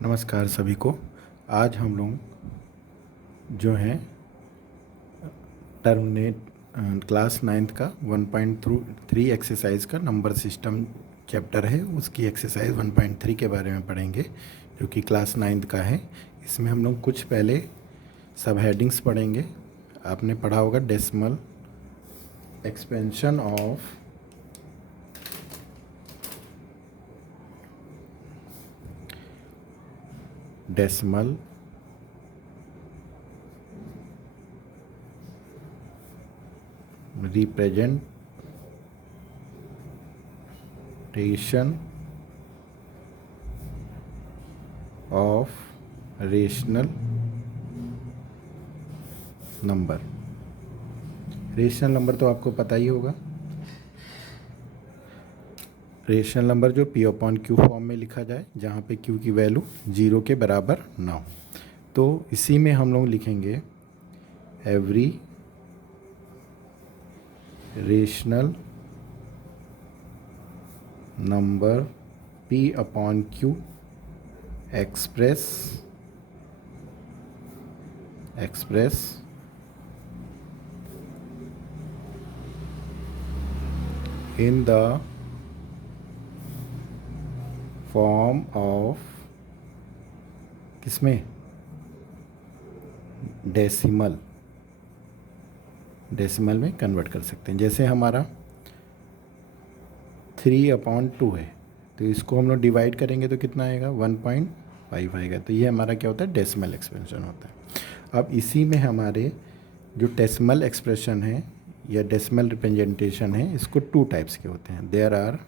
नमस्कार सभी को। आज हम लोग जो है टर्मिनेट क्लास नाइन्थ का 1.3 एक्सरसाइज का नंबर सिस्टम चैप्टर है, उसकी एक्सरसाइज 1.3 के बारे में पढ़ेंगे जो कि क्लास नाइन्थ का है। इसमें हम लोग कुछ पहले सब हेडिंग्स पढ़ेंगे। आपने पढ़ा होगा decimal expansion of decimal representation of rational number. Rational number तो आपको पता ही होगा। रेशनल नंबर जो P अपॉन Q फॉर्म में लिखा जाए, जहाँ पे Q की वैल्यू 0 के बराबर ना हो। तो इसी में हम लोग लिखेंगे every rational number P upon Q express in the form of किसमें डेसिमल में कन्वर्ट कर सकते हैं। जैसे हमारा 3/2 है, तो इसको हम लोग डिवाइड करेंगे तो कितना आएगा 1.5 आएगा। तो ये हमारा क्या होता है, डेसिमल एक्सपेंशन होता है। अब इसी में हमारे जो डेसिमल एक्सप्रेशन है या डेसिमल रिप्रेजेंटेशन है, इसको 2 टाइप्स के होते हैं। There are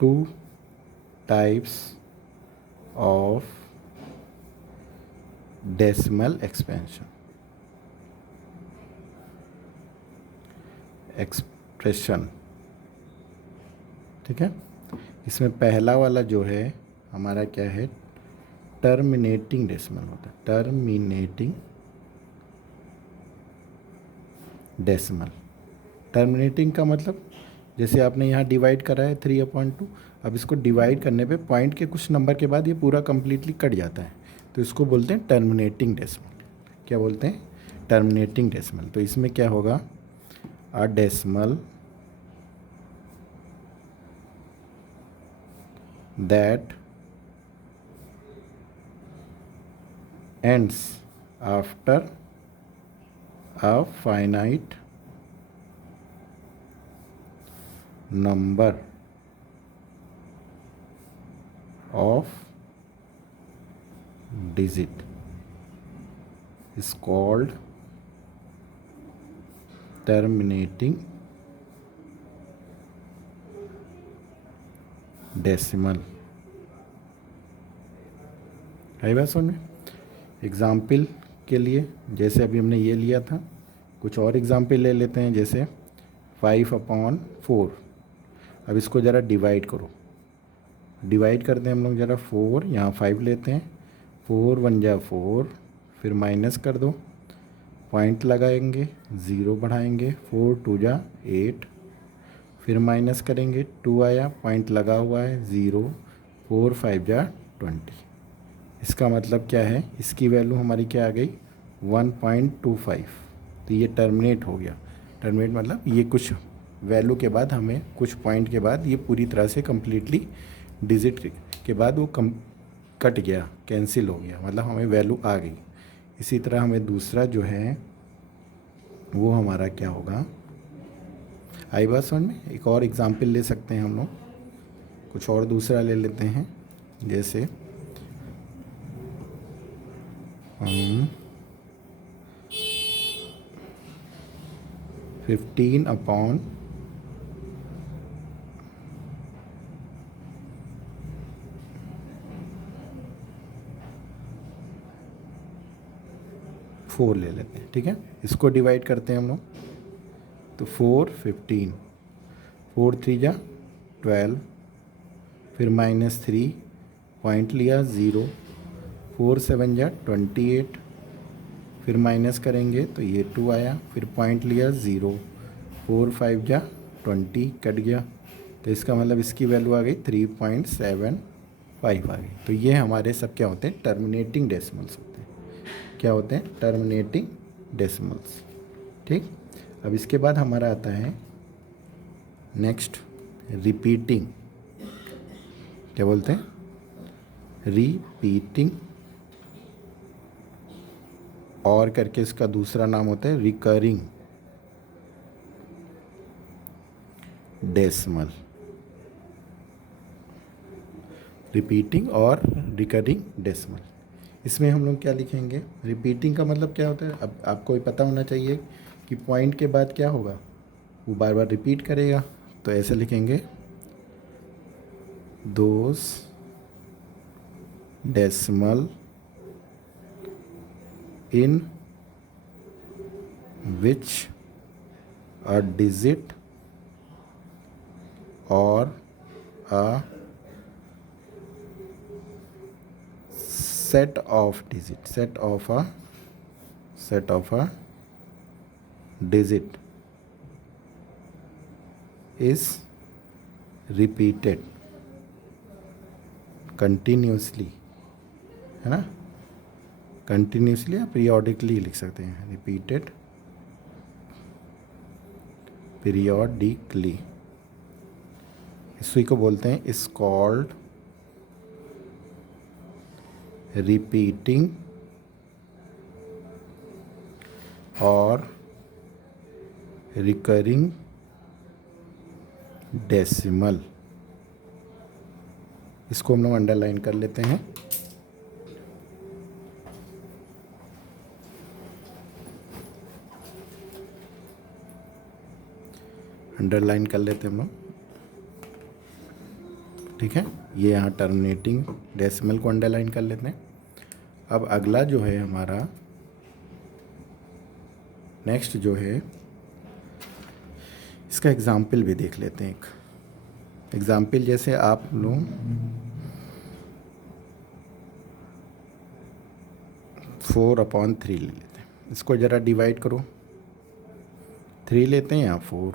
2 types of decimal expression. ठीक है। इसमें पहला वाला जो है हमारा क्या है, टर्मिनेटिंग डेसिमल होता है। टर्मिनेटिंग का मतलब, जैसे आपने यहाँ डिवाइड करा है 3/2, अब इसको डिवाइड करने पे पॉइंट के कुछ नंबर के बाद ये पूरा कंप्लीटली कट जाता है, तो इसको बोलते हैं टर्मिनेटिंग डेसिमल। क्या बोलते हैं, टर्मिनेटिंग डेसिमल। तो इसमें क्या होगा, a decimal that ends after a finite number of digit is called terminating decimal. है बात समझ में। एग्ज़ाम्पल के लिए, जैसे अभी हमने ये लिया था, कुछ और एग्ज़ाम्पल ले लेते हैं। जैसे 5/4। अब इसको ज़रा डिवाइड करो, डिवाइड करते हैं हम लोग ज़रा। 4 यहाँ 5 लेते हैं, 4 1 जा 4, फिर माइनस कर दो, पॉइंट लगाएंगे, 0 बढ़ाएंगे, 4 2 जा 8, फिर माइनस करेंगे, 2 आया, पॉइंट लगा हुआ है 0, 4 5 जा 20। इसका मतलब क्या है, इसकी वैल्यू हमारी क्या आ गई 1.25। तो ये टर्मिनेट हो गया। टर्मिनेट मतलब ये कुछ वैल्यू के बाद, हमें कुछ पॉइंट के बाद ये पूरी तरह से कम्प्लीटली डिजिट के बाद वो कट गया, कैंसिल हो गया, मतलब हमें वैल्यू आ गई। इसी तरह हमें दूसरा जो है वो हमारा क्या होगा, आई बात समझ में। एक और एग्जाम्पल ले सकते हैं हम लोग, कुछ और दूसरा ले लेते हैं। जैसे हम 15/4 ले लेते हैं। ठीक है, इसको डिवाइड करते हैं हम लोग, तो 4 15, 4 3 जा 12, फिर -3, पॉइंट लिया 0, 4 7 जा 28, फिर माइनस करेंगे तो ये 2 आया, फिर पॉइंट लिया 0, 4 5 जा 20 कट गया, तो इसका मतलब इसकी वैल्यू आ गई 3.75 आ गई। तो ये हमारे सब क्या होते हैं, टर्मिनेटिंग डेसिमल्स होते हैं। क्या होते हैं, टर्मिनेटिंग डेसिमल्स। ठीक, अब इसके बाद हमारा आता है नेक्स्ट रिपीटिंग। क्या बोलते हैं, रिपीटिंग, और करके इसका दूसरा नाम होता है रिकरिंग डेसिमल। रिपीटिंग और रिकरिंग डेसिमल, इसमें हम लोग क्या लिखेंगे, रिपीटिंग का मतलब क्या होता है, अब आपको भी पता होना चाहिए कि पॉइंट के बाद क्या होगा, वो बार बार रिपीट करेगा। तो ऐसे लिखेंगे, those decimal in which a digit or a set of digit is repeated continuously, है ना, कंटिन्यूसली या पीरियोडिकली लिख सकते हैं, रिपीटेड पीरियोडिकली, इसी को बोलते हैं इज कॉल्ड रिपीटिंग और रिकरिंग डेसिमल। इसको हम लोग अंडरलाइन कर लेते हैं। अंडरलाइन कर लेते हैं हम लोग, ठीक है। ये यहाँ टर्मिनेटिंग डेसिमल को अंडरलाइन कर लेते हैं। अब अगला जो है हमारा नेक्स्ट जो है, इसका एग्जाम्पल भी देख लेते हैं। एक एग्जाम्पल जैसे आप लोग 4/3 ले लेते हैं, इसको ज़रा डिवाइड करो। 3 लेते हैं यहाँ 4,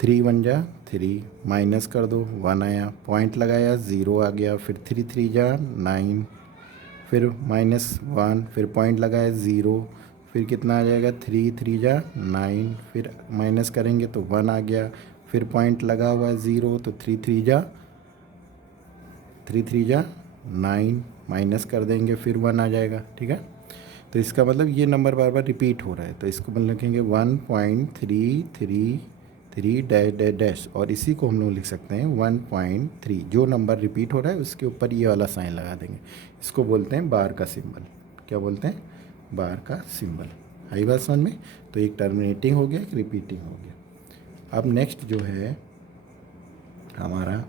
3 1 जा 3, माइनस कर दो 1 आया, पॉइंट लगाया 0 आ गया, फिर 3 3 जा 9, फिर -1, फिर पॉइंट लगाया 0, फिर कितना आ जाएगा 3 3 जा 9, फिर माइनस करेंगे तो 1 आ गया, फिर पॉइंट लगा हुआ 0, तो 3 3 जा 9, माइनस कर देंगे फिर 1 आ जाएगा, ठीक है। तो इसका मतलब ये नंबर बार बार रिपीट हो रहा है, तो इसको मतलब लिखेंगे 1.333 डैश डैश डैश, और इसी को हम लोग लिख सकते हैं 1.3, जो नंबर रिपीट हो रहा है उसके ऊपर ये वाला साइन लगा देंगे। इसको बोलते हैं बार का सिंबल। क्या बोलते हैं, बार का सिंबल। आई बात समझ में। तो एक टर्मिनेटिंग हो गया, एक रिपीटिंग हो गया। अब नेक्स्ट जो है हमारा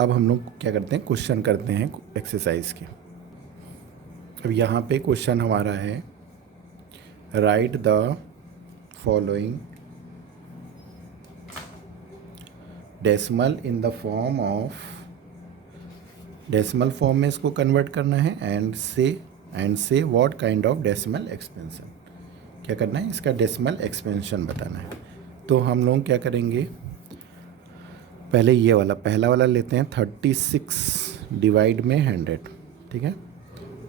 अब हम लोग क्या करते हैं, क्वेश्चन करते हैं एक्सरसाइज के। अब यहाँ पे क्वेश्चन हमारा है, right the following decimal in the form of, decimal form में इसको कन्वर्ट करना है, एंड से what kind of decimal expansion. क्या करना है, इसका डेसिमल एक्सपेंशन बताना है। तो हम लोग क्या करेंगे, पहले ये वाला पहला वाला लेते हैं, 36 डिवाइड में 100, ठीक है।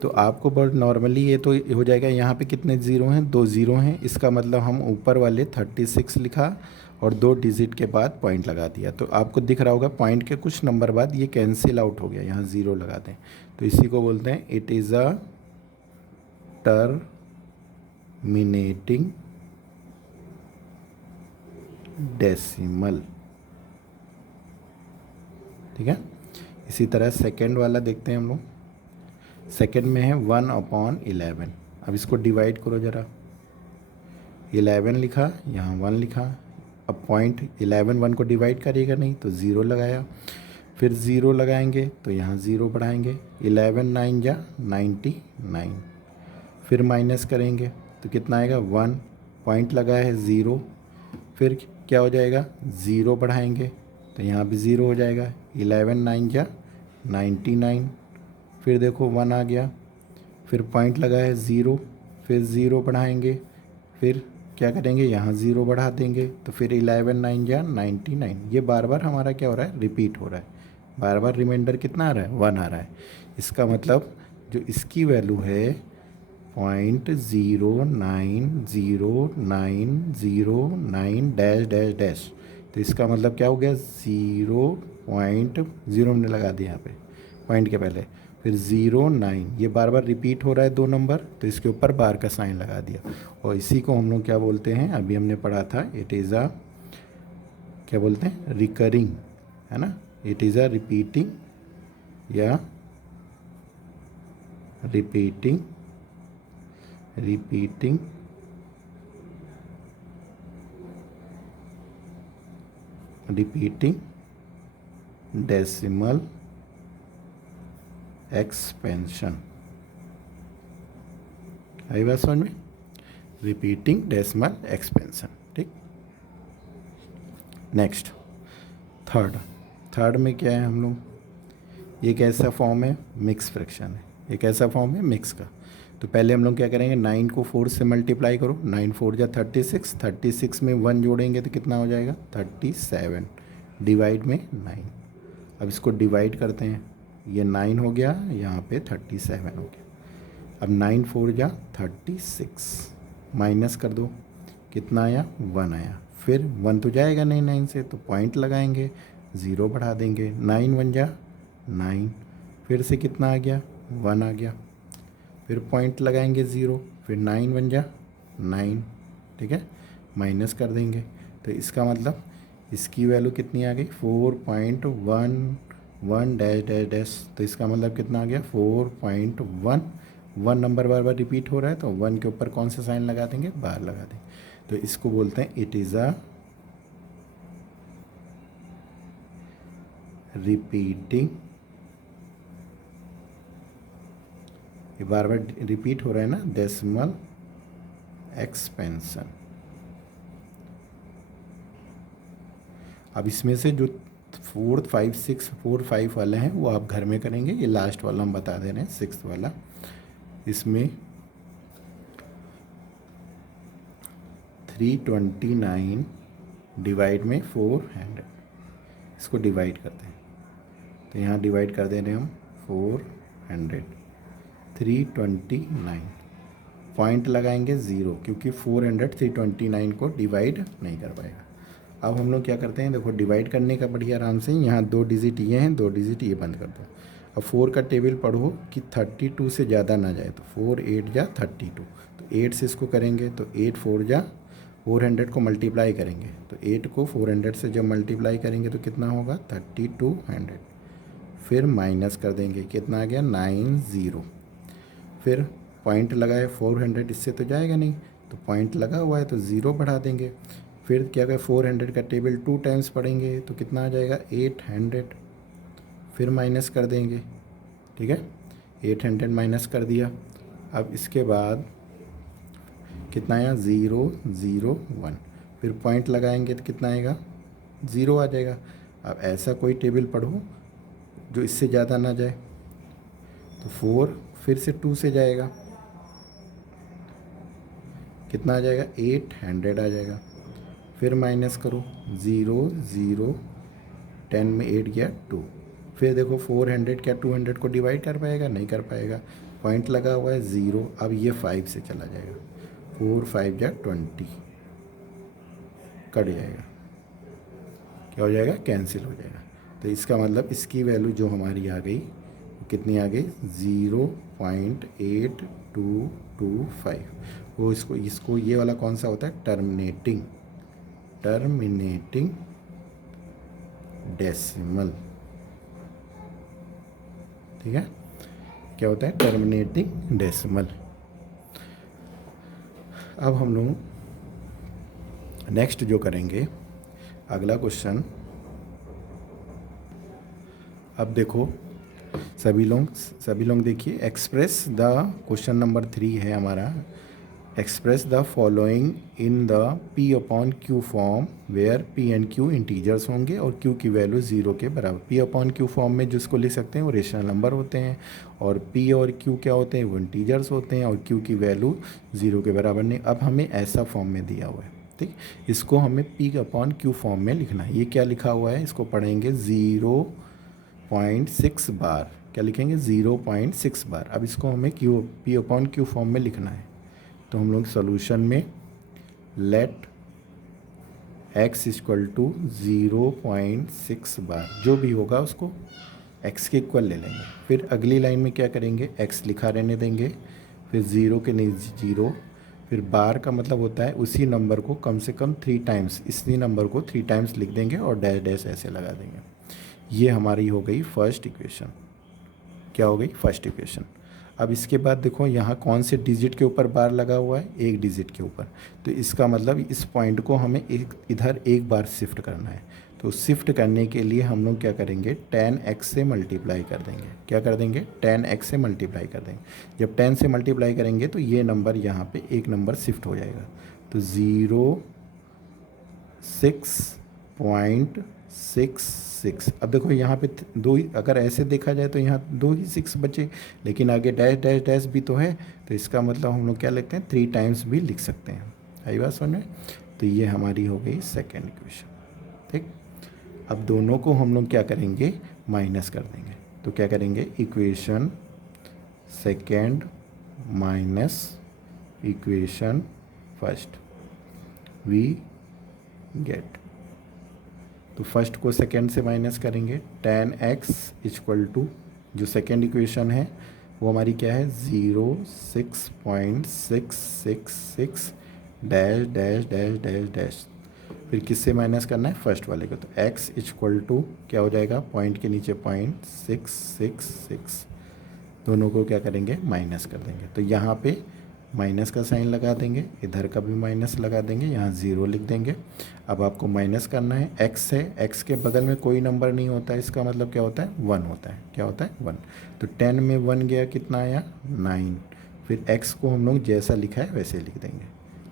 तो आपको बहुत नॉर्मली ये तो हो जाएगा, यहाँ पे कितने ज़ीरो हैं, 2 ज़ीरो हैं, इसका मतलब हम ऊपर वाले 36 लिखा और 2 डिजिट के बाद पॉइंट लगा दिया। तो आपको दिख रहा होगा पॉइंट के कुछ नंबर बाद ये कैंसिल आउट हो गया, यहाँ 0 लगा दें, तो इसी को बोलते हैं it is a terminating decimal, ठीक है। इसी तरह सेकेंड वाला देखते हैं हम लोग। सेकेंड में है 1/11। अब इसको डिवाइड करो ज़रा, 11 लिखा, यहाँ 1 लिखा। अब पॉइंट 11 1 को डिवाइड करिएगा नहीं, तो 0 लगाया, फिर 0 लगाएंगे तो यहाँ 0 बढ़ाएंगे, 11 9 जा 99, फिर माइनस करेंगे तो कितना आएगा 1, पॉइंट लगा है 0, फिर क्या हो जाएगा 0 बढ़ाएंगे तो यहाँ भी 0 हो जाएगा। 11 9 जा 99। फिर देखो 1 आ गया, फिर पॉइंट लगा है 0, फिर 0 बढ़ाएंगे, फिर क्या करेंगे यहाँ 0 बढ़ा देंगे, तो फिर 11 9 जा 99। ये बार बार हमारा क्या हो रहा है, रिपीट हो रहा है, बार बार रिमाइंडर कितना आ रहा है, 1 आ रहा है। इसका मतलब जो इसकी वैल्यू है 0.09009 डैश डैश डैश, तो इसका मतलब क्या हो गया, 0.0 हमने लगा दिया यहाँ पे पॉइंट के पहले, फिर 09। ये बार बार रिपीट हो रहा है 2 नंबर, तो इसके ऊपर बार का साइन लगा दिया। और इसी को हम लोग क्या बोलते हैं, अभी हमने पढ़ा था, इट इज़ अ क्या बोलते हैं, रिकरिंग, है ना। इट इज़ अ रिपीटिंग या रिपीटिंग डेसिमल एक्सपेंशन। आई बात समझ में, रिपीटिंग डेसिमल एक्सपेंशन, ठीक। नेक्स्ट थर्ड में क्या है हम लोग, ये कैसा फॉर्म है, मिक्स फ्रैक्शन है। ये कैसा फॉर्म है, मिक्स का। तो पहले हम लोग क्या करेंगे, 9 को 4 से मल्टीप्लाई करो, 9 4 जा 36, 36 में 1 जोड़ेंगे तो कितना हो जाएगा, 37, डिवाइड में 9। अब इसको डिवाइड करते हैं, ये 9 हो गया, यहाँ पे 37 हो गया। अब 9 4 जा 36, माइनस कर दो, कितना आया, 1 आया। फिर 1 तो जाएगा नहीं 9 से, तो पॉइंट लगाएंगे, 0 बढ़ा देंगे, 9 1 जा 9, फिर से कितना आ गया, 1 आ गया, फिर पॉइंट लगाएंगे 0, फिर 9 1 जा 9, ठीक है, माइनस कर देंगे। तो इसका मतलब इसकी वैल्यू कितनी आ गई, 4.11 डैश डैश डैश। तो इसका मतलब कितना आ गया, 4.1। 1 नंबर बार बार रिपीट हो रहा है, तो 1 के ऊपर कौन सा साइन लगा देंगे, बार लगा देंगे। तो इसको बोलते हैं इट इज़ अ रिपीटिंग, ये बार बार रिपीट हो रहा है ना, डेसिमल एक्सपेंशन। अब इसमें से जो 4 5 6 4 5 वाले हैं वो आप घर में करेंगे, ये लास्ट वाला हम बता दे रहे हैं, 6th वाला। इसमें 329 डिवाइड में 400, इसको डिवाइड करते हैं, तो यहाँ डिवाइड कर दे रहे हैं हम 400, 329, पॉइंट लगाएंगे 0, क्योंकि 400 329 को डिवाइड नहीं कर पाएगा। अब हम लोग क्या करते हैं, देखो डिवाइड करने का बढ़िया आराम से, यहाँ 2 डिजिट ये हैं, 2 डिजिट ये बंद कर दो। अब 4 का टेबल पढ़ो कि 32 से ज़्यादा ना जाए, तो 4 8 जा 32, तो 8 से इसको करेंगे, तो 8 4 जा 400 को मल्टीप्लाई करेंगे, तो 8 को 400 से जब मल्टीप्लाई करेंगे तो कितना होगा, 3200। फिर माइनस कर देंगे, कितना आ गया, 90। फिर पॉइंट लगा है 400, इससे तो जाएगा नहीं, तो पॉइंट लगा हुआ है तो 0 बढ़ा देंगे। फिर क्या करें, 400 का टेबल 2 टाइम्स पढ़ेंगे तो कितना आ जाएगा, 800। फिर माइनस कर देंगे, ठीक है, 800 माइनस कर दिया। अब इसके बाद कितना आया, 0 0 1, फिर पॉइंट लगाएंगे तो कितना आएगा, 0 आ जाएगा। अब ऐसा कोई टेबल पढ़ो जो इससे ज़्यादा ना जाए, तो 4 फिर से 2 से जाएगा, कितना आ जाएगा, 800 आ जाएगा। फिर माइनस करो, 0 0, 10 में 8 गया 2। फिर देखो 400 क्या 200 को डिवाइड कर पाएगा, नहीं कर पाएगा, पॉइंट लगा हुआ है 0। अब ये 5 से चला जाएगा, 4 5 जा 20, कट जाएगा, क्या हो जाएगा, कैंसिल हो जाएगा। तो इसका मतलब इसकी वैल्यू जो हमारी आ गई वो कितनी आ गई, 0.8225। वो इसको ये वाला कौन सा होता है, टर्मिनेटिंग डेसिमल, ठीक है, क्या होता है, टर्मिनेटिंग डेसिमल। अब हम लोग नेक्स्ट जो करेंगे, अगला क्वेश्चन। अब देखो सभी लोग देखिए, एक्सप्रेस द, क्वेश्चन नंबर 3 है हमारा, express the following in the p upon q form where p and q integers होंगे और क्यू की वैल्यू ज़ीरो के बराबर। पी अपॉन क्यू फॉर्म में जिसको लिख सकते हैं वो रेशनल नंबर होते हैं, और पी और क्यू क्या होते हैं, वो इंटीजर्स होते हैं, और क्यू की वैल्यू ज़ीरो के बराबर नहीं। अब हमें ऐसा फॉर्म में दिया हुआ है, ठीक, इसको हमें पी अपॉन क्यू फॉर्म में लिखना है। ये क्या लिखा हुआ है, इसको पढ़ेंगे 0.6 बार। क्या लिखेंगे, 0.6 बार। अब इसको हमें Q P upon q form में लिखना है। तो हम लोग सोल्यूशन में लेट x इक्वल टू 0.6 बार, जो भी होगा उसको x के इक्वल ले लेंगे। फिर अगली लाइन में क्या करेंगे, x लिखा रहने देंगे, फिर ज़ीरो के नहीं ज़ीरो, फिर बार का मतलब होता है उसी नंबर को कम से कम 3 टाइम्स, इसी नंबर को 3 टाइम्स लिख देंगे और डैश डैश ऐसे लगा देंगे। ये हमारी हो गई फर्स्ट इक्वेशन। क्या हो गई, फर्स्ट इक्वेशन। अब इसके बाद देखो यहाँ कौन से डिजिट के ऊपर बार लगा हुआ है, एक डिजिट के ऊपर। तो इसका मतलब इस पॉइंट को हमें इधर एक बार शिफ्ट करना है। तो शिफ्ट करने के लिए हम लोग क्या करेंगे, 10x से मल्टीप्लाई कर देंगे। क्या कर देंगे, 10x से मल्टीप्लाई कर देंगे। जब 10 से मल्टीप्लाई करेंगे तो ये नंबर यहाँ पे एक नंबर शिफ्ट हो जाएगा। तो 0.666। अब देखो यहाँ पे दो ही, अगर ऐसे देखा जाए तो यहाँ 2 ही 6 बचे, लेकिन आगे डैश डैश डैश भी तो है, तो इसका मतलब हम लोग क्या लिखते हैं, 3 टाइम्स भी लिख सकते हैं। आई बात समझ में। तो ये हमारी हो गई सेकेंड इक्वेशन, ठीक। अब दोनों को हम लोग क्या करेंगे, माइनस कर देंगे। तो क्या करेंगे, equation second minus equation first, we get. तो फर्स्ट को सेकेंड से माइनस करेंगे, 10x इक्वल टू जो सेकेंड इक्वेशन है वो हमारी क्या है, 0.666 dash dash dash dash dash. फिर किससे माइनस करना है, फर्स्ट वाले को। तो x इक्वल टू क्या हो जाएगा, पॉइंट के नीचे 0.666, दोनों को क्या करेंगे, माइनस कर देंगे। तो यहाँ पे माइनस का साइन लगा देंगे, इधर का भी माइनस लगा देंगे, यहाँ ज़ीरो लिख देंगे। अब आपको माइनस करना है, x है, x के बगल में कोई नंबर नहीं होता है, इसका मतलब क्या होता है, 1 होता है। क्या होता है, 1। तो 10 में 1 गया, कितना आया, 9। फिर x को हम लोग जैसा लिखा है वैसे लिख देंगे,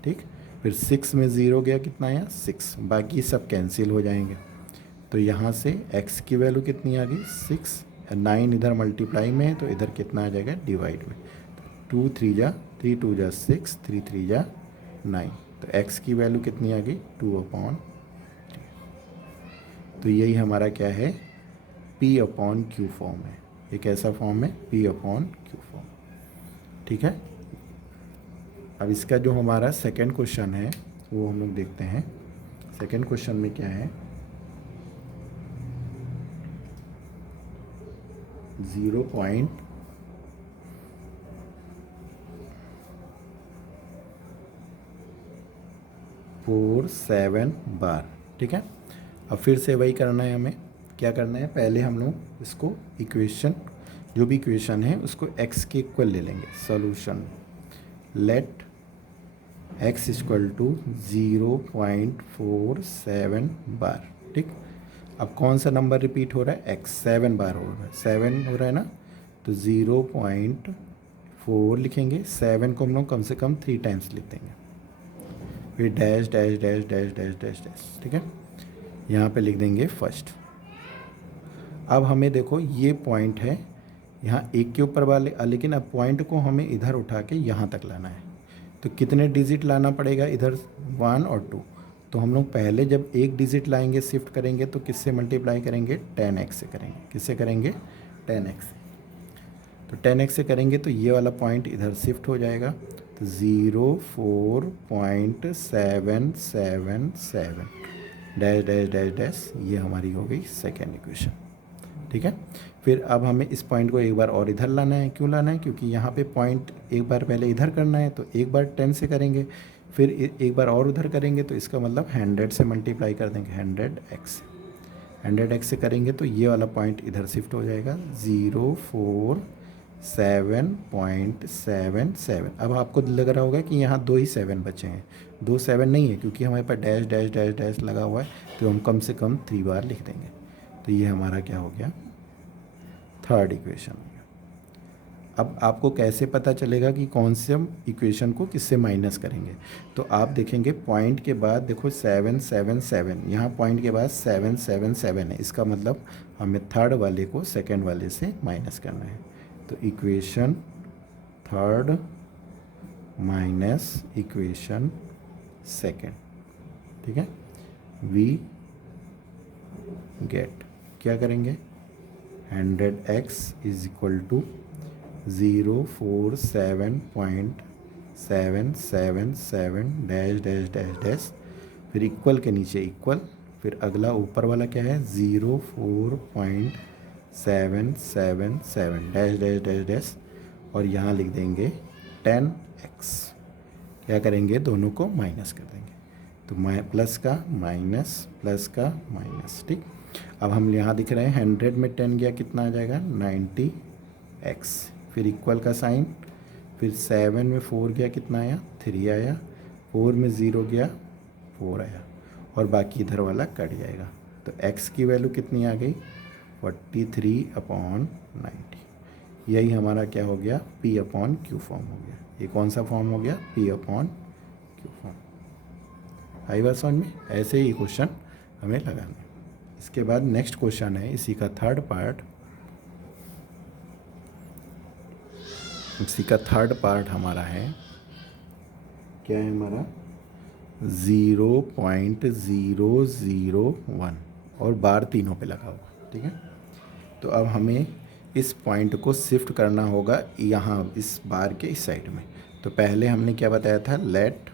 ठीक। फिर 6 में 0 गया, कितना आया, 6। बाकी सब कैंसिल हो जाएंगे। तो यहाँ से x की वैल्यू कितनी आ गई, 6। 9 इधर मल्टीप्लाई में है तो इधर कितना आ जाएगा, डिवाइड में। 2 3 जा 3, 2 जा 6, 3 3 जा 9। तो x की वैल्यू कितनी आ गई, 2/3। तो यही हमारा क्या है, p अपॉन क्यू फॉर्म है। ये कैसा फॉर्म है, p अपॉन क्यू फॉर्म, ठीक है। अब इसका जो हमारा सेकंड क्वेश्चन है वो हम लोग देखते हैं। सेकंड क्वेश्चन में क्या है, 0.47 बार, ठीक है। अब फिर से वही करना है हमें। क्या करना है, पहले हम लोग इसको इक्वेशन, जो भी इक्वेशन है उसको x के इक्वल ले लेंगे। Solution let x equal to 0.47 bar, ठीक। अब कौन सा नंबर रिपीट हो रहा है, x 7 बार हो रहा है, 7 हो रहा है ना। तो 0.4 लिखेंगे, 7 को हम लोग कम से कम 3 टाइम्स लिख देंगे। फिर dash dash dash dash dash dash dash, ठीक है। यहाँ पे लिख देंगे फर्स्ट। अब हमें देखो ये पॉइंट है यहाँ एक के ऊपर वाले, लेकिन अब पॉइंट को हमें इधर उठा के यहाँ तक लाना है। तो कितने डिजिट लाना पड़ेगा इधर, 1 और 2। तो हम लोग पहले जब एक डिजिट लाएंगे, शिफ्ट करेंगे, तो किससे मल्टीप्लाई करेंगे, 10x से करेंगे। किससे करेंगे, 10x से। तो 10x से करेंगे तो ये वाला पॉइंट इधर शिफ्ट हो जाएगा। तो 0.477 डैश डैश डैश डैश, ये हमारी हो गई सेकेंड इक्वेशन, ठीक है। फिर अब हमें इस पॉइंट को एक बार और इधर लाना है। क्यों लाना है, क्योंकि यहाँ पे पॉइंट एक बार पहले इधर करना है, तो एक बार 10 से करेंगे, फिर एक बार और उधर करेंगे, तो इसका मतलब 100 से मल्टीप्लाई कर देंगे, 100x से करेंगे तो ये वाला पॉइंट इधर शिफ्ट हो जाएगा, 0.4777। अब आपको लग रहा होगा कि यहाँ 2 ही 7 बचे हैं, 2 7 नहीं है, क्योंकि हमारे पास डैश डैश डैश डैश लगा हुआ है, तो हम कम से कम 3 बार लिख देंगे। तो ये हमारा क्या हो गया, थर्ड इक्वेशन हो गया। अब आपको कैसे पता चलेगा कि कौन से हम इक्वेशन को किससे माइनस करेंगे? तो आप देखेंगे पॉइंट के बाद देखो 7 7 7, यहाँ पॉइंट के बाद 7 7 7 है, इसका मतलब हमें थर्ड वाले को सेकंड वाले से माइनस करना है। तो equation third minus equation second, ठीक है, वी गेट क्या करेंगे 100x is equal to 047.777 dash dash dash dash, फिर इक्वल के नीचे इक्वल, फिर अगला ऊपर वाला क्या है 04.777 डैश डैश डैश डैश, और यहाँ लिख देंगे 10x। क्या करेंगे दोनों को माइनस कर देंगे, तो प्लस का माइनस, ठीक। अब हम यहाँ दिख रहे हैं 100 में 10 गया कितना आ जाएगा 90x, फिर इक्वल का साइन, फिर 7 में 4 गया कितना आया 3 आया, 4 में 0 गया 4 आया, और बाकी इधर वाला कट जाएगा। तो x की वैल्यू कितनी आ गई 43/90। यही हमारा क्या हो गया P/Q फॉर्म हो गया। ये कौन सा फॉर्म हो गया P/Q फॉर्म। आई बात समझ में? ऐसे ही क्वेश्चन हमें लगाना है। इसके बाद नेक्स्ट क्वेश्चन है इसी का थर्ड पार्ट हमारा है, क्या है हमारा 0.001 और बार तीनों पे लगा हुआ, ठीक है। तो अब हमें इस पॉइंट को शिफ्ट करना होगा यहाँ इस बार के इस साइड में। तो पहले हमने क्या बताया था, लेट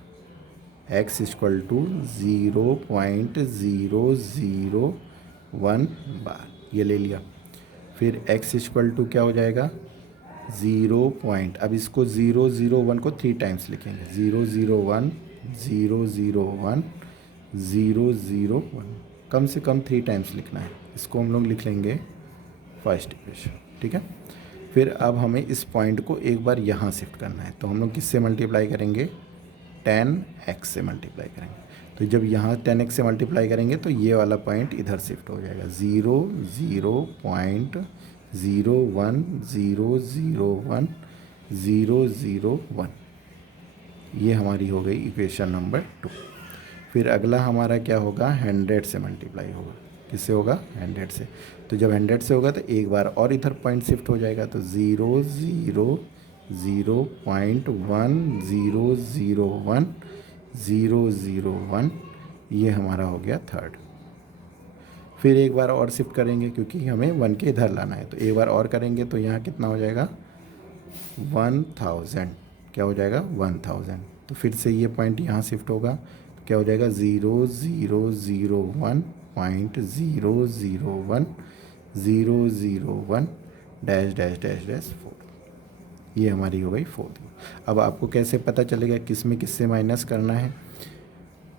x इक्वल टू 0.001 बार, ये ले लिया। फिर x इक्वल टू क्या हो जाएगा 0. अब इसको 001 को 3 टाइम्स लिखेंगे, 001 001 001, कम से कम 3 टाइम्स लिखना है। इसको हम लोग लिख लेंगे फर्स्ट इक्वेशन, ठीक है। फिर अब हमें इस पॉइंट को एक बार यहाँ शिफ्ट करना है, तो हम लोग किससे मल्टीप्लाई करेंगे 10x से मल्टीप्लाई करेंगे। तो जब यहाँ 10x से मल्टीप्लाई करेंगे तो ये वाला पॉइंट इधर शिफ्ट हो जाएगा, 0.01001 ये हमारी हो गई इक्वेशन नंबर 2। फिर अगला हमारा क्या होगा 100 से मल्टीप्लाई होगा, किससे होगा 100 से। तो जब 100 से होगा तो एक बार और इधर पॉइंट शिफ्ट हो जाएगा, तो 0.1001 ये हमारा हो गया थर्ड। फिर एक बार और शिफ्ट करेंगे क्योंकि हमें 1 के इधर लाना है, तो एक बार और करेंगे तो यहाँ कितना हो जाएगा 1000, क्या हो जाएगा 1000। तो फिर से ये पॉइंट यहाँ शिफ्ट होगा, तो क्या हो जाएगा 0.001 डैश डैश डैश डैश 4, ये हमारी हो गई 4। अब आपको कैसे पता चलेगा किस में किससे माइनस करना है?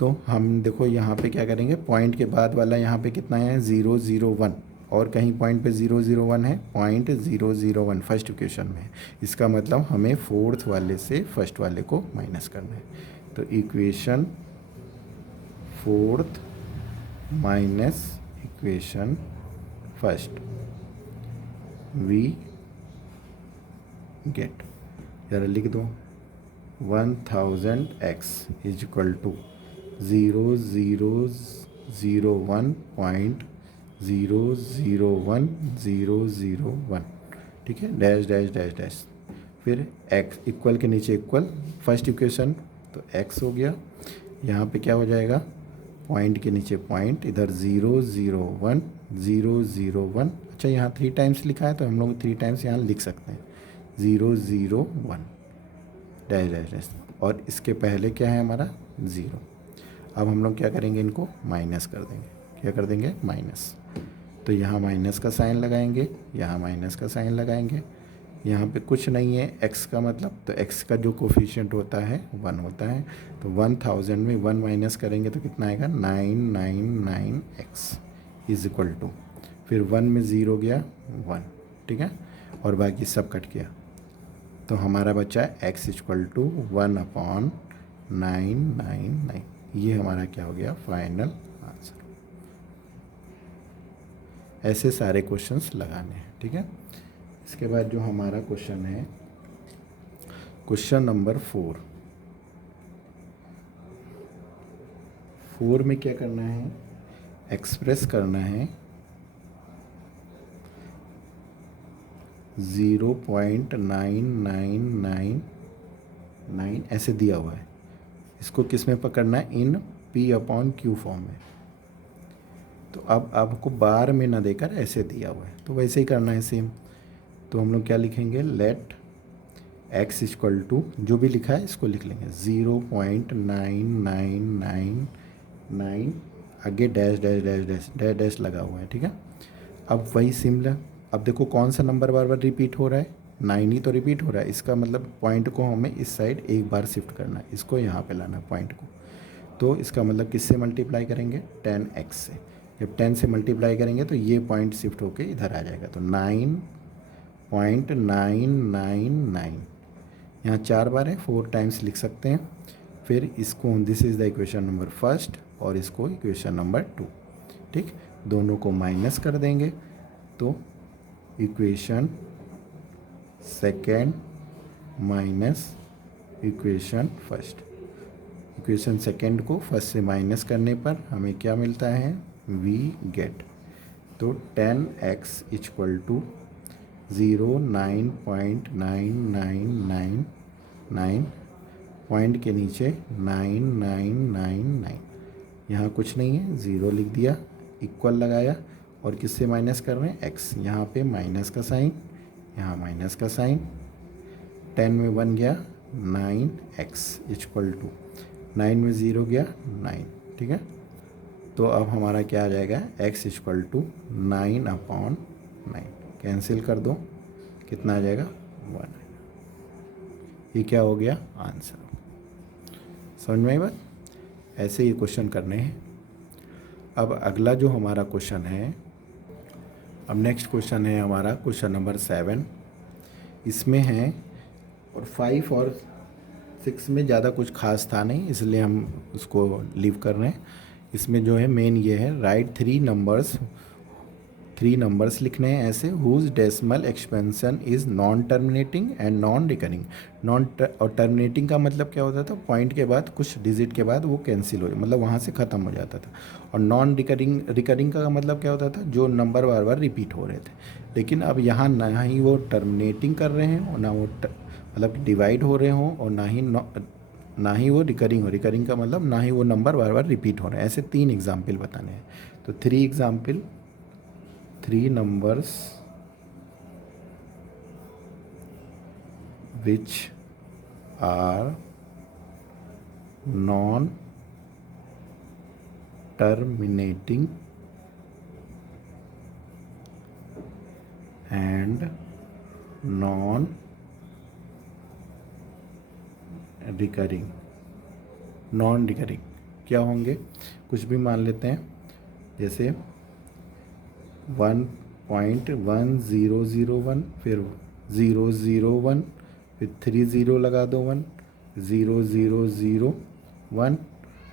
तो हम देखो यहाँ पे क्या करेंगे, पॉइंट के बाद वाला यहाँ पे कितना है 001, और कहीं पॉइंट पे 001 है 0.001 फर्स्ट इक्वेशन में, इसका मतलब हमें फोर्थ वाले से फर्स्ट वाले को माइनस करना है। तो equation fourth minus equation first we get, ज़रा लिख दो 1000x इज इक्वल टू 0.001, ठीक है, डैश डैश डैश डैश, फिर x इक्वल के नीचे इक्वल फर्स्ट इक्वेशन, तो x हो गया। यहाँ पे क्या हो जाएगा पॉइंट के नीचे पॉइंट, इधर 001। अच्छा यहाँ 3 टाइम्स लिखा है तो हम लोग 3 टाइम्स यहाँ लिख सकते हैं 001 डैश डैश डैश, और इसके पहले क्या है हमारा 0। अब हम लोग क्या करेंगे, इनको माइनस कर देंगे, क्या कर देंगे माइनस। तो यहाँ माइनस का साइन लगाएंगे, यहाँ माइनस का साइन लगाएंगे, यहाँ पे कुछ नहीं है x का मतलब, तो x का जो कोफिशिएंट होता है 1 होता है। तो 1000 में 1 माइनस करेंगे तो कितना आएगा 999x इज इक्वल टू, फिर 1 में 0 गया 1, ठीक है, और बाकी सब कट गया। तो हमारा बचा x इक्वल टू 1/999, ये हमारा क्या हो गया फाइनल आंसर। ऐसे सारे क्वेश्चंस लगाने हैं, ठीक है। इसके बाद जो हमारा क्वेश्चन है, क्वेश्चन नंबर 4 में क्या करना है, एक्सप्रेस करना है 0.9999 ऐसे दिया हुआ है। इसको किस में पकड़ना है, इन P/Q फॉर्म में। तो अब आपको बार में ना देकर ऐसे दिया हुआ है, तो वैसे ही करना है सेम। तो हम लोग क्या लिखेंगे, लेट x इक्वल टू जो भी लिखा है इसको लिख लेंगे 0.9999, आगे dash dash dash dash dash dash लगा हुआ है, ठीक है। अब वही सिमिलर, अब देखो कौन सा नंबर बार बार रिपीट हो रहा है, 9 ही तो रिपीट हो रहा है। इसका मतलब पॉइंट को हमें इस साइड एक बार शिफ्ट करना है, इसको यहाँ पे लाना है पॉइंट को। तो इसका मतलब किससे मल्टीप्लाई करेंगे, 10x से। जब 10 से मल्टीप्लाई करेंगे तो ये पॉइंट शिफ्ट होके इधर आ जाएगा, तो 9.999, यहाँ 4 बार है, 4 टाइम्स लिख सकते हैं। फिर इसको this is the equation number first और इसको इक्वेशन नंबर 2, ठीक। दोनों को माइनस कर देंगे तो equation second minus equation first. Equation second को फर्स्ट से माइनस करने पर हमें क्या मिलता है, वी गेट। तो 10x इक्वल टू 09.9999, पॉइंट के नीचे 9999, यहाँ कुछ नहीं है, ज़ीरो लिख दिया, इक्वल लगाया और किससे माइनस कर रहे हैं, x। यहाँ पे माइनस का साइन, यहाँ माइनस का साइन, 10 में 1 गया 9x इक्वल टू 9 में 0 गया 9, ठीक है। तो अब हमारा क्या आ जाएगा, x इक्वल टू 9/9, कैंसिल कर दो, कितना आ जाएगा, 1। ये क्या हो गया, आंसर। समझ में आई बात। ऐसे ही क्वेश्चन करने हैं। अब अगला जो हमारा क्वेश्चन है, अब नेक्स्ट क्वेश्चन है हमारा क्वेश्चन नंबर 7। इसमें है, और 5 और 6 में ज़्यादा कुछ खास था नहीं, इसलिए हम उसको लीव कर रहे हैं। इसमें जो है मेन ये है, राइट 3 नंबर्स लिखने हैं ऐसे, whose decimal expansion is non terminating and non recurring. और टर्मिनेटिंग का मतलब क्या होता था, पॉइंट के बाद कुछ डिजिट के बाद वो कैंसिल हो, मतलब वहाँ से ख़त्म हो जाता था। और नॉन रिकरिंग का मतलब क्या होता था, जो नंबर बार बार रिपीट हो रहे थे। लेकिन अब यहाँ ना ही वो टर्मिनेटिंग कर रहे हैं और ना वो मतलब डिवाइड हो रहे हों, और ना ही वो रिकरिंग हो। रिकरिंग का मतलब ना ही वो नंबर बार बार रिपीट हो रहे हैं। ऐसे 3 एग्जाम्पल बताने हैं। तो 3 example, 3 numbers which are non-terminating and non-recurring। Non recurring क्या होंगे, कुछ भी मान लेते हैं, जैसे 1.1001, फिर 001, फिर 30 लगा दो 1, 0001,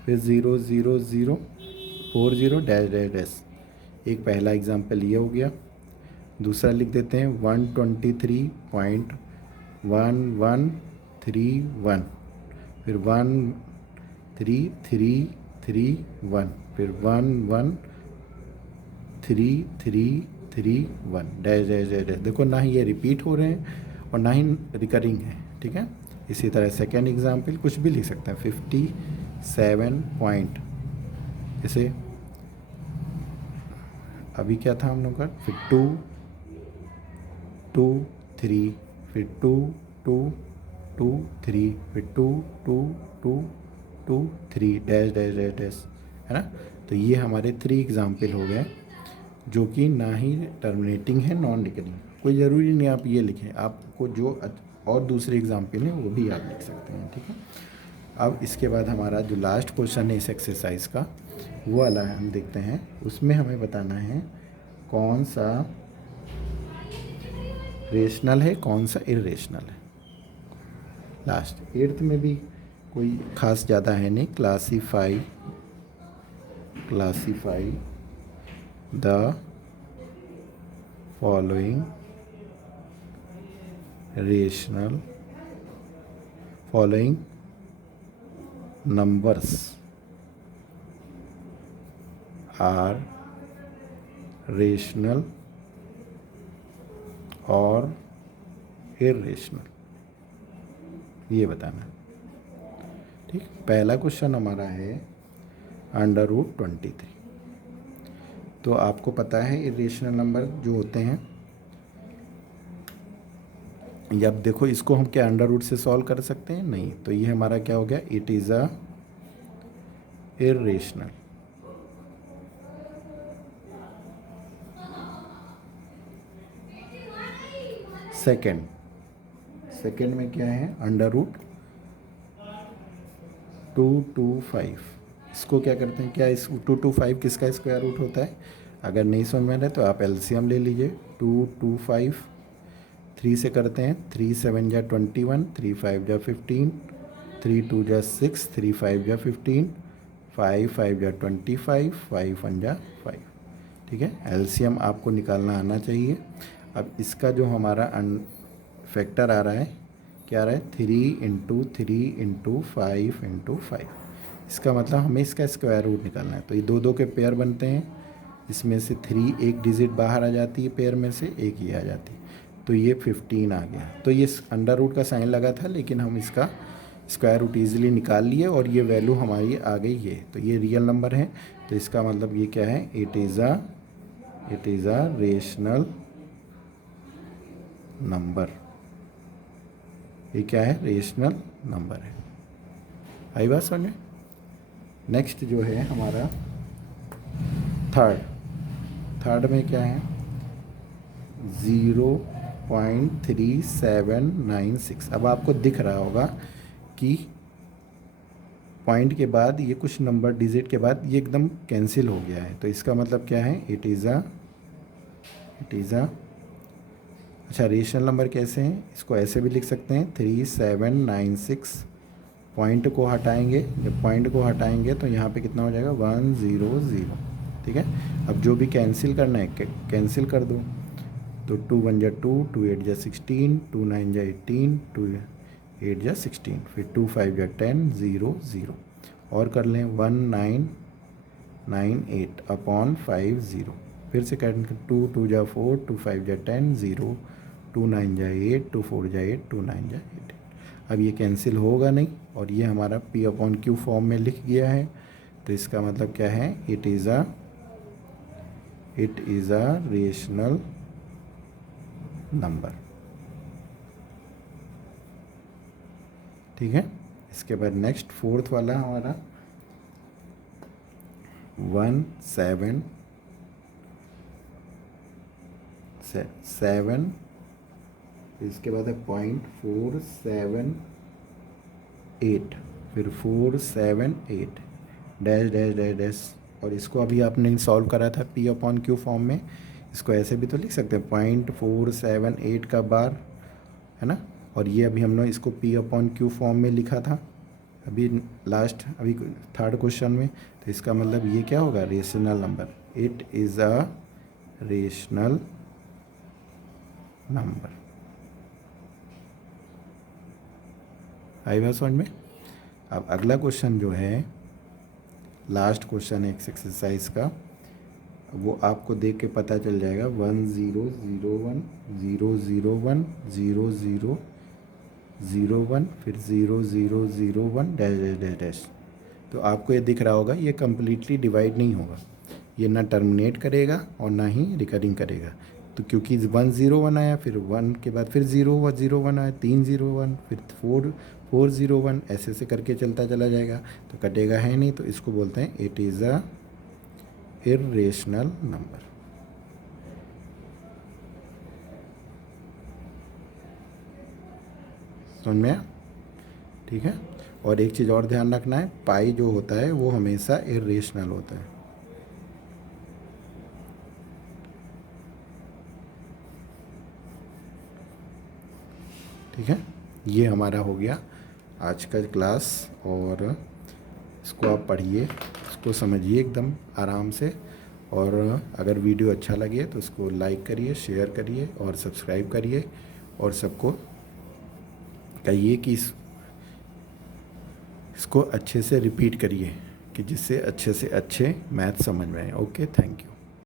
फिर 00040 डैश डैश डैश। एक पहला एग्जाम्पल ये हो गया। दूसरा लिख देते हैं 123.1131, फिर 13331, फिर 11331 डैश डैश डैश डैश। देखो ना ही ये रिपीट हो रहे हैं और ना ही रिकरिंग है, ठीक है। इसी तरह सेकेंड एग्जाम्पल कुछ भी लिख सकते हैं, 57 पॉइंट, जैसे अभी क्या था हम लोग का, फिर 2 2 3, फिर 2 2 2 3, फिर 2 2 2 2 3 डैश डैश डैश डैश, है ना। तो ये हमारे 3 एग्जाम्पल हो गए, जो कि ना ही टर्मिनेटिंग है, नॉन रिकरिंग। कोई ज़रूरी नहीं आप ये लिखें, आपको जो और दूसरे एग्जाम्पल हैं वो भी आप लिख सकते हैं, ठीक है। अब इसके बाद हमारा जो लास्ट क्वेश्चन है इस एक्सरसाइज का, वो वाला हम देखते हैं। उसमें हमें बताना है कौन सा रेशनल है, कौन सा इरेशनल है। लास्ट 8th में भी कोई खास ज़्यादा है नहीं। Classify the following rational following numbers are rational और इरेशनल, ये बताना। ठीक, पहला क्वेश्चन हमारा है √23। तो आपको पता है इरेशनल नंबर जो होते हैं, जब देखो इसको हम क्या अंडर रूट से सॉल्व कर सकते हैं? नहीं। तो ये हमारा क्या हो गया? It is a irrational. Second में क्या है? √225। इसको क्या करते हैं? क्या इस 225 किसका स्क्वायर रूट होता है? अगर नहीं समझ में आ रहा है तो आप एलसीएम ले लीजिए। 225 3 से करते हैं, 3 7 जा 21, 3 5 जा 15, 3 2 जा 6, 3 5 जा 15, 5 5 जा 25, 5 1 जा 5। ठीक है, एलसीएम आपको निकालना आना चाहिए। अब इसका जो हमारा फैक्टर आ रहा है, क्या आ रहा है? 3 × 3 × 5 × 5। इसका मतलब हमें इसका स्क्वायर रूट निकालना है। तो ये दो के पेयर बनते हैं, इसमें से 3 एक डिजिट बाहर आ जाती है, पेयर में से एक ही आ जाती है, तो ये 15 आ गया। तो ये अंडर रूट का साइन लगा था, लेकिन हम इसका स्क्वायर रूट ईजिली निकाल लिए और ये वैल्यू हमारी आ गई ये। तो ये रियल नंबर है, तो इसका मतलब ये क्या है? It is a rational number. ये क्या है? रेशनल नंबर है। आई बात समझ में? नेक्स्ट जो है हमारा थर्ड में क्या है? 0.3796। अब आपको दिख रहा होगा कि पॉइंट के बाद ये कुछ नंबर डिजिट के बाद ये एकदम कैंसिल हो गया है। तो इसका मतलब क्या है? इट इज़ अ अच्छा, रेशनल नंबर कैसे हैं? इसको ऐसे भी लिख सकते हैं 3796। पॉइंट को हटाएंगे, जब पॉइंट को हटाएंगे तो यहाँ पे कितना हो जाएगा? 100। ठीक है, अब जो भी कैंसिल करना है कैंसिल कर दो। तो 2 1 जा 2, 2 8 जा 16, 2 9 जा 18, 2 8 जा 16, फिर 2 5 जा 10, 0 0 और कर लें 1998 अपॉन 50। फिर से कर 2 2 जा 4, 2 5 जा 10, 0, 2 9 जा 8, 2 4 जा 8, 2 9 जा 8। अब ये कैंसिल होगा नहीं और ये हमारा P/Q फॉर्म में लिख गया है। तो इसका मतलब क्या है? It is a rational number. ठीक है, इसके बाद नेक्स्ट फोर्थ वाला हमारा 177। इसके बाद है 0.478, फिर 478 डैश डैश डैश डैश। और इसको अभी आपने सॉल्व करा था P/Q फॉर्म में, इसको ऐसे भी तो लिख सकते हैं 0.478 का बार, है ना। और ये अभी हमने इसको P/Q फॉर्म में लिखा था अभी थर्ड क्वेश्चन में। तो इसका मतलब ये क्या होगा? Rational number. It is a rational number. आई बात समझ में? अब अगला क्वेश्चन जो है, लास्ट क्वेश्चन है एक्सरसाइज का, वो आपको देख के पता चल जाएगा। 1001 001 0001 फिर 0001 डैश डैश डैश डैश। तो आपको ये दिख रहा होगा, ये कम्प्लीटली डिवाइड नहीं होगा, ये ना टर्मिनेट करेगा और ना ही रिकरिंग करेगा। तो क्योंकि 101 आया, फिर 1 के बाद फिर 001 आया, 301, फिर 401, ऐसे ऐसे करके चलता चला जाएगा, तो कटेगा है नहीं। तो इसको बोलते हैं it is a irrational number. समझ में आया? ठीक है, और एक चीज़ और ध्यान रखना है, पाई जो होता है वो हमेशा इरेशनल होता है। ठीक है, ये हमारा हो गया आज का क्लास। और इसको आप पढ़िए, इसको समझिए एकदम आराम से। और अगर वीडियो अच्छा लगे तो इसको लाइक करिए, शेयर करिए और सब्सक्राइब करिए और सबको कहिए कि इसको अच्छे से रिपीट करिए कि जिससे अच्छे से अच्छे मैथ समझ में आए। Okay, thank you.